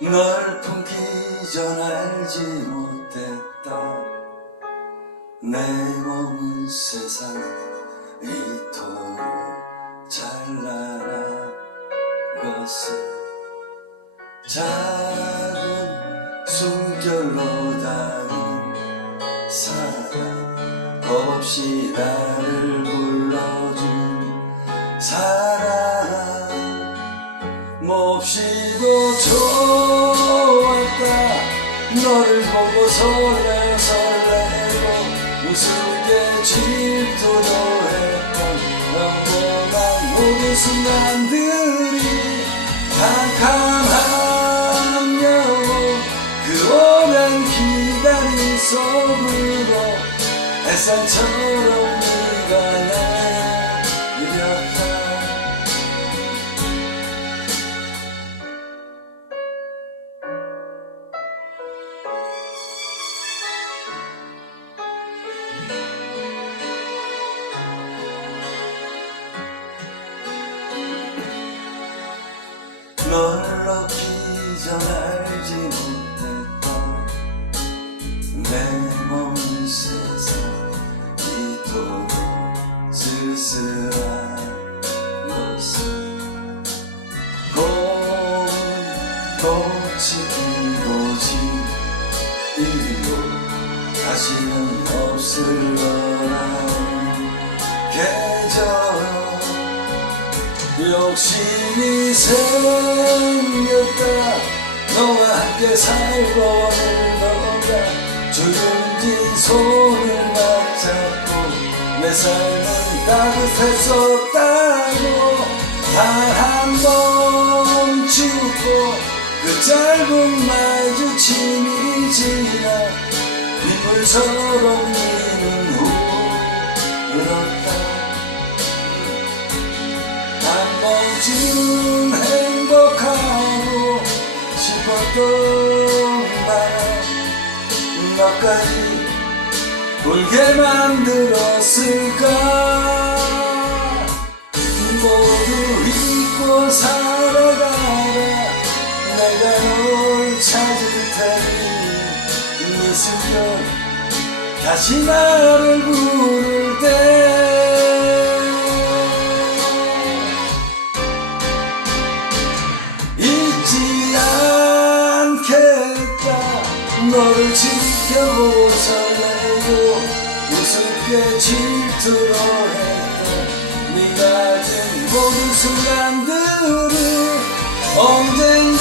널 품기 전 알지 못했다 내 몸은 세상 이토록 찬란한 것을 작은 숨결로 닿은 사랑 없이 나를 불러준 사랑 몹시도 좋았다. 너를 보고 설레 설레고 우습게 질투도 했던 영원한 모든 순간 속으로 햇살처럼 네가 날 이렸다. 널 넣기 전 알지 못 진 이리로 다시는 없을 거라는 계절 욕심이 생겼다. 너와 함께 살고 너가 주름진 손을 맞잡고 내 삶은 따뜻했었다고 단 한번 죽고 그 짧은 마주침이 지나 빗물처럼 니는 울었다. 한 번쯤 행복하고 싶었던 나는 너까지 울게 만들었을까? 모두 잊고 살 찾을 테니 네 숨결 다시 나를 부를 때 잊지 않겠다. 너를 지켜보고 설레고 우습게 질투로 했던 네가 준 모든 순간들을 언젠가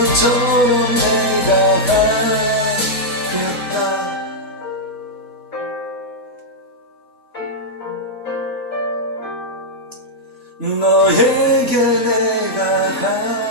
그토록 내가 가렸다. 너에게 내가 가